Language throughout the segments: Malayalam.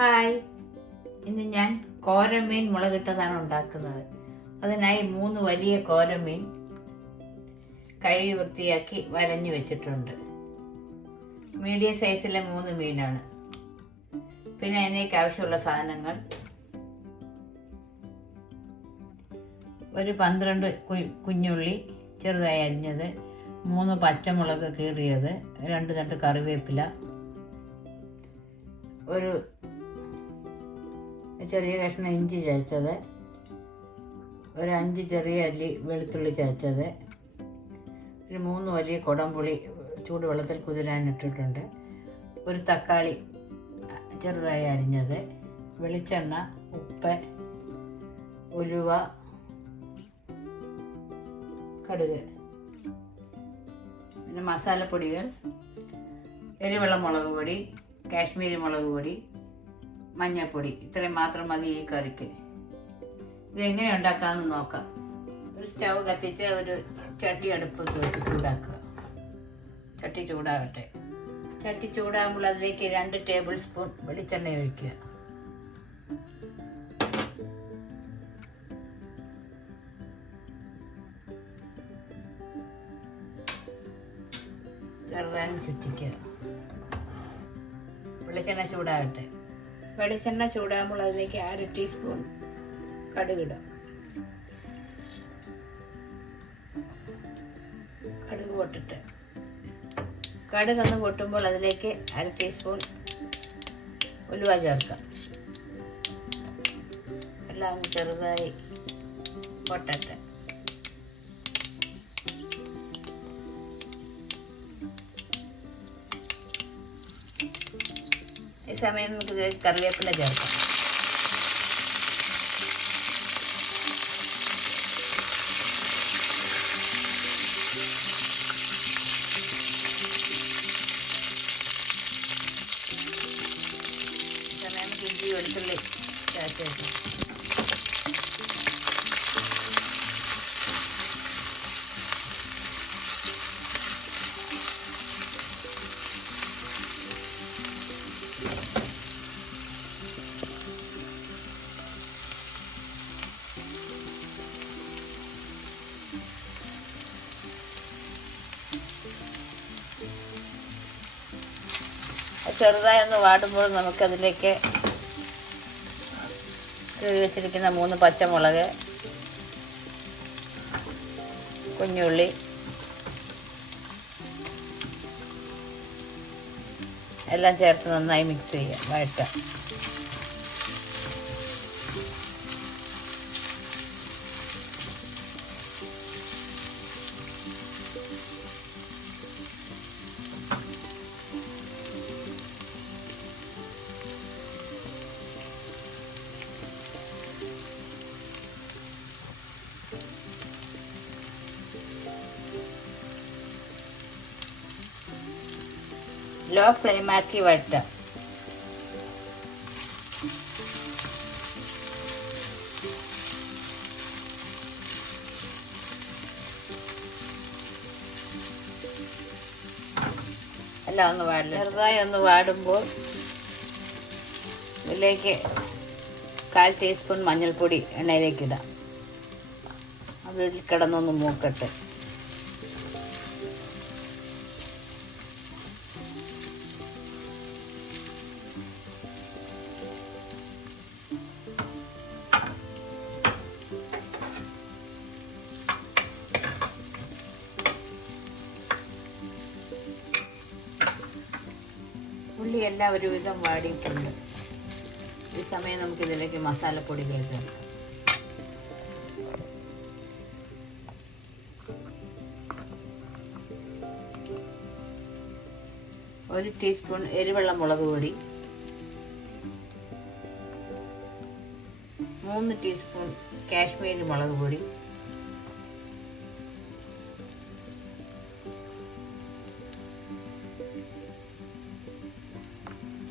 ഹായ്, ഇന്ന് ഞാൻ കോരമീൻ മുളകിട്ടതാണ് ഉണ്ടാക്കുന്നത്. അതിനായി 3 വലിയ കോരമീൻ കഴുകി വൃത്തിയാക്കി വരഞ്ഞു വെച്ചിട്ടുണ്ട്. മീഡിയം സൈസിലെ 3 മീനാണ്. പിന്നെ അതിനേക്ക് ആവശ്യമുള്ള സാധനങ്ങൾ: ഒരു 12 കുഞ്ഞുള്ളി ചെറുതായി അരിഞ്ഞത്, 3 പച്ചമുളക് കീറിയത്, 2 തണ്ട് കറിവേപ്പില, ഒരു ചെറിയ കഷ്ണം ഇഞ്ചി ചതച്ചത്, ഒരു 5 ചെറിയ അല്ലി വെളുത്തുള്ളി ചതച്ചത്, ഒരു 3 വലിയ കുടംപുളി ചൂടുവെള്ളത്തിൽ കുതിരാനിട്ടിട്ടുണ്ട്, ഒരു തക്കാളി ചെറുതായി അരിഞ്ഞത്, വെളിച്ചെണ്ണ, ഉപ്പ്, ഉലുവ, കടുക്. പിന്നെ മസാലപ്പൊടികൾ: എരിവെള്ള മുളക് പൊടി, കാശ്മീരി മുളക് പൊടി, മഞ്ഞൾപ്പൊടി. ഇത്രയും മാത്രം മതി ഈ കറിക്ക്. ഇത് എങ്ങനെ ഉണ്ടാക്കാമെന്ന് നോക്കാം. ഒരു സ്റ്റൗ കത്തിച്ച് ഒരു ചട്ടി അടുപ്പത്ത് വെച്ച് ചൂടാക്കുക. ചട്ടി ചൂടാകട്ടെ. ചട്ടി ചൂടാകുമ്പോൾ അതിലേക്ക് 2 ടേബിൾ സ്പൂൺ വെളിച്ചെണ്ണ ഒഴിക്കുക. ചെറുതായി ചുറ്റിക്കുക. വെളിച്ചെണ്ണ ചൂടാകട്ടെ. വെളിച്ചെണ്ണ ചൂടാകുമ്പോൾ അതിലേക്ക് 1/2 ടീസ്പൂൺ കടുകിടുക. കടുക് പൊട്ടിട്ട് കടുകൊന്ന് പൊട്ടുമ്പോൾ അതിലേക്ക് 1/2 ടീസ്പൂൺ ഉലുവ ചേർക്കാം. എല്ലാം ചെറുതായി പൊട്ടട്ടെ. ഈ സമയം നമുക്ക് കറിവേപ്പില ചേർക്കാം. ഈ സമയം ഇഞ്ചി വെളുത്തുള്ളി ചേർത്ത് ചെറുതായി ഒന്ന് വാടുമ്പോൾ നമുക്കതിലേക്ക് കീറി വെച്ചിരിക്കുന്ന 3 പച്ചമുളക്, കുഞ്ഞുള്ളി, എല്ലാം ചേർത്ത് നന്നായി മിക്സ് ചെയ്യുക, വഴറ്റുക. ലോ ഫ്ലെയിമാക്കി വഴറ്റുക. എല്ലാം ഒന്ന് വാടില്ല. ചെറുതായി ഒന്ന് വാടുമ്പോൾ ഇതിലേക്ക് 1/4 ടീസ്പൂൺ മഞ്ഞൾപ്പൊടി എണ്ണയിലേക്ക് ഇടാം. അതിൽ കിടന്നൊന്ന് മൂക്കട്ടെ. ഉള്ളി എല്ലാം ഒരുവിധം വാടിയിട്ടുണ്ട്. ഈ സമയം നമുക്കിതിലേക്ക് മസാലപ്പൊടികൾ ചേർക്കാം. 1 ടീസ്പൂൺ എരിവെള്ള മുളക് പൊടി, 3 ടീസ്പൂൺ കാശ്മീരി മുളക് പൊടി,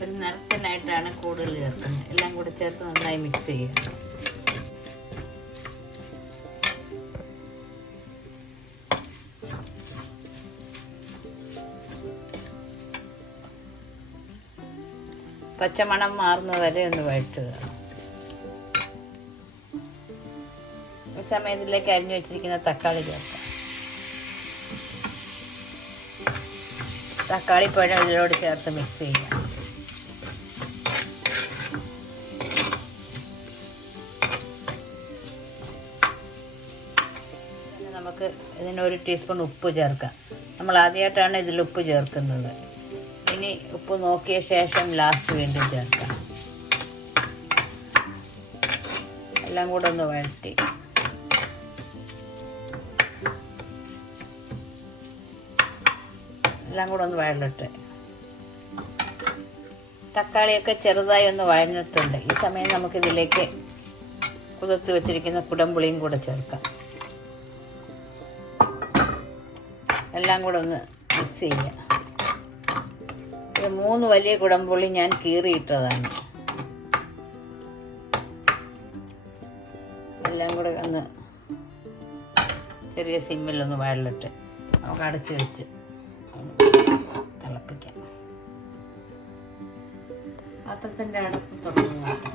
ഒരു നിറത്തിനായിട്ടാണ് കൂടുതൽ ചേർക്കുന്നത്. എല്ലാം കൂടെ ചേർത്ത് നന്നായി മിക്സ് ചെയ്യുക. പച്ചമണം മാറുന്നത് വരെ ഒന്ന് വഴറ്റുക. ഈ സമയത്തിലേക്ക് അരിഞ്ഞു വെച്ചിരിക്കുന്ന തക്കാളി ചേർക്കാം. തക്കാളി പഴം ഇതിലോട് ചേർത്ത് മിക്സ് ചെയ്യാം. നമുക്ക് ഇതിനൊരു ടീസ്പൂൺ ഉപ്പ് ചേർക്കാം. നമ്മൾ ആദ്യമായിട്ടാണ് ഇതിൽ ഉപ്പ് ചേർക്കുന്നത്. ഇനി ഉപ്പ് നോക്കിയ ശേഷം ലാസ്റ്റ് വീണ്ടും ചേർക്കാം. എല്ലാം കൂടെ ഒന്ന് വഴറ്റി വഴലട്ടെ. തക്കാളിയൊക്കെ ചെറുതായി ഒന്ന് വഴഞ്ഞിട്ടുണ്ട്. ഈ സമയം നമുക്കിതിലേക്ക് കുതിർത്ത് വെച്ചിരിക്കുന്ന കുടംപുളിയും കൂടെ ചേർക്കാം. എല്ലാം കൂടെ ഒന്ന് മിക്സ് ചെയ്യാം. ഇത് 3 വലിയ കുടംപുളി ഞാൻ കീറിയിട്ടതാണ്. എല്ലാം കൂടെ ഒന്ന് ചെറിയ സിമ്മിലൊന്ന് വഴലിട്ട് നമുക്ക് അടച്ച് വെച്ച് തിളപ്പിക്കാം. പാത്രത്തിൻ്റെ അടപ്പ് തുറന്ന് നോക്കാം.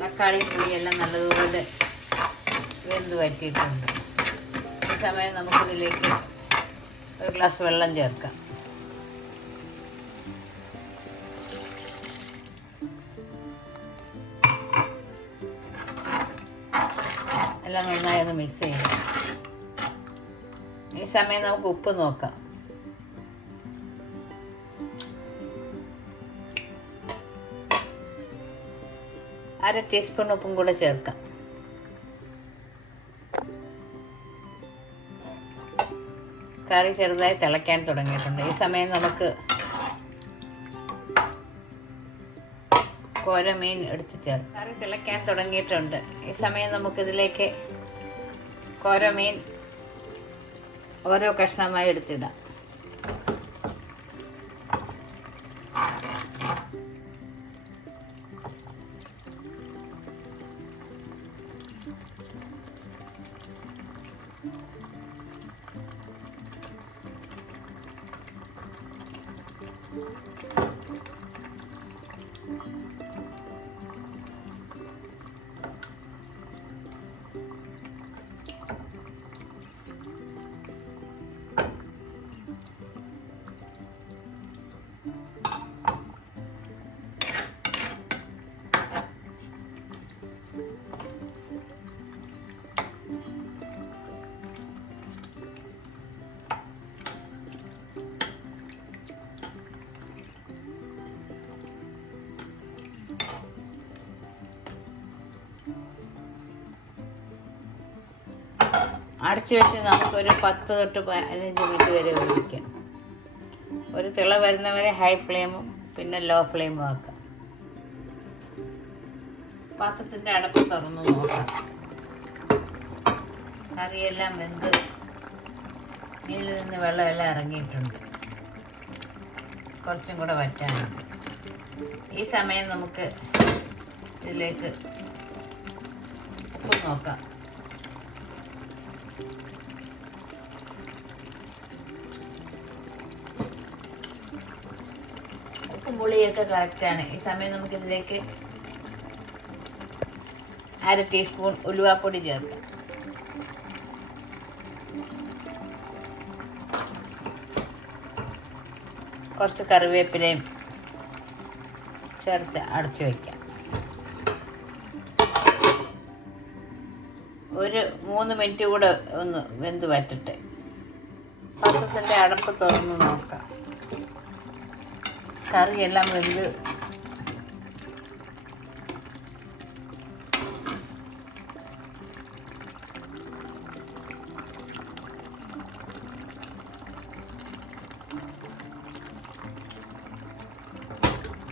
തക്കാളി പുളിയെല്ലാം നല്ലതുപോലെ വെന്ത് വറ്റിയിട്ടുണ്ട്. ഈ സമയം നമുക്കിതിലേക്ക് ഒരു ഗ്ലാസ് വെള്ളം ചേർക്കാം. എല്ലാം നന്നായി ഒന്ന് മിക്സ് ചെയ്യാം. ഈ സമയം നമുക്ക് ഉപ്പ് നോക്കാം. അര ടീസ്പൂൺ ഉപ്പും കൂടെ ചേർക്കാം. കറി ചെറുതായി തിളയ്ക്കാൻ തുടങ്ങിയിട്ടുണ്ട്. ഈ സമയം നമുക്ക് കോരമീൻ എടുത്ത് ചേർക്കാം. കറി തിളയ്ക്കാൻ തുടങ്ങിയിട്ടുണ്ട്. ഈ സമയം നമുക്കിതിലേക്ക് കോരമീൻ ഓരോ കഷ്ണമായി എടുത്തിടാം. അടച്ചു വെച്ച് നമുക്കൊരു 10 തൊട്ട് 15 മിനിറ്റ് വരെ വേവിക്കാം. ഒരു തിള വരുന്നവരെ ഹൈ ഫ്ലെയിമും പിന്നെ ലോ ഫ്ലെയിമും ആക്കാം. പാത്രത്തിൻ്റെ അടപ്പ് തുറന്ന് നോക്കാം. കറിയെല്ലാം വെന്ത് മീനിൽ നിന്ന് വെള്ളമെല്ലാം ഇറങ്ങിയിട്ടുണ്ട്. കുറച്ചും കൂടെ വറ്റാനുണ്ട്. ഈ സമയം നമുക്ക് ഇതിലേക്ക് ഉപ്പ് നോക്കാം. പുളിയൊക്കെ കറക്റ്റാണ്. ഈ സമയം നമുക്കിതിലേക്ക് അര ടീസ്പൂൺ ഉലുവാപ്പൊടി ചേർക്കാം. കുറച്ച് കറിവേപ്പിലയും ചേർത്ത് അടച്ചു വയ്ക്കാം. ഒരു 3 മിനിറ്റ് കൂടെ ഒന്ന് വെന്ത് വറ്റട്ടെ. പാത്രത്തിൻ്റെ അടപ്പ് തുറന്ന് നോക്കാം. കറിയെല്ലാം വെന്ത്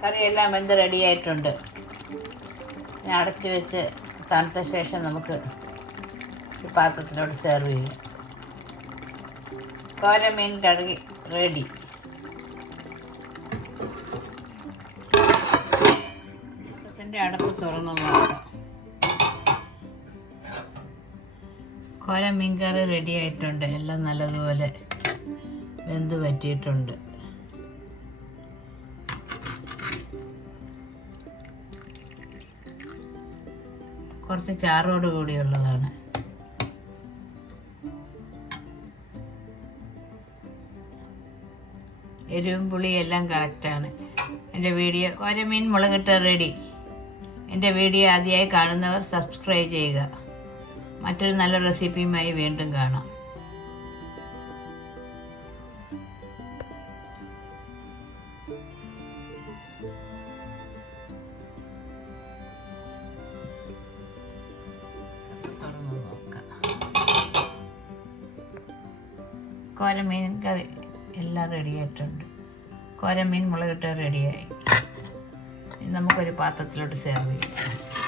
കറിയെല്ലാം വെന്ത് റെഡിയായിട്ടുണ്ട്. ഞാൻ അടച്ചു വെച്ച് തണുത്ത ശേഷം നമുക്ക് ഈ പാത്രത്തിലോട്ട് സെർവ് ചെയ്യാം. കോരമീൻ കറി റെഡി. പാത്രത്തിൻ്റെ അടപ്പ് തുറന്ന് നോക്കാം. കോര മീൻ കറി റെഡി ആയിട്ടുണ്ട്. എല്ലാം നല്ലതുപോലെ വെന്ത് പറ്റിയിട്ടുണ്ട്. കുറച്ച് ചാറോട് കൂടിയുള്ളതാണ്. എരിവും പുളിയും എല്ലാം കറക്റ്റാണ്. എൻ്റെ വീഡിയോ കോരമീൻ മുളകിട്ട റെഡി. എൻ്റെ വീഡിയോ ആദ്യമായി കാണുന്നവർ സബ്സ്ക്രൈബ് ചെയ്യുക. മറ്റൊരു നല്ല റെസിപ്പിയുമായി വീണ്ടും കാണാം. കോരമീൻ കറി എല്ലാം റെഡിയായിട്ടുണ്ട്. കോരമീൻ മുളകിട്ട് റെഡിയായി. നമുക്കൊരു പാത്രത്തിലോട്ട് സെർവ് ചെയ്യാം.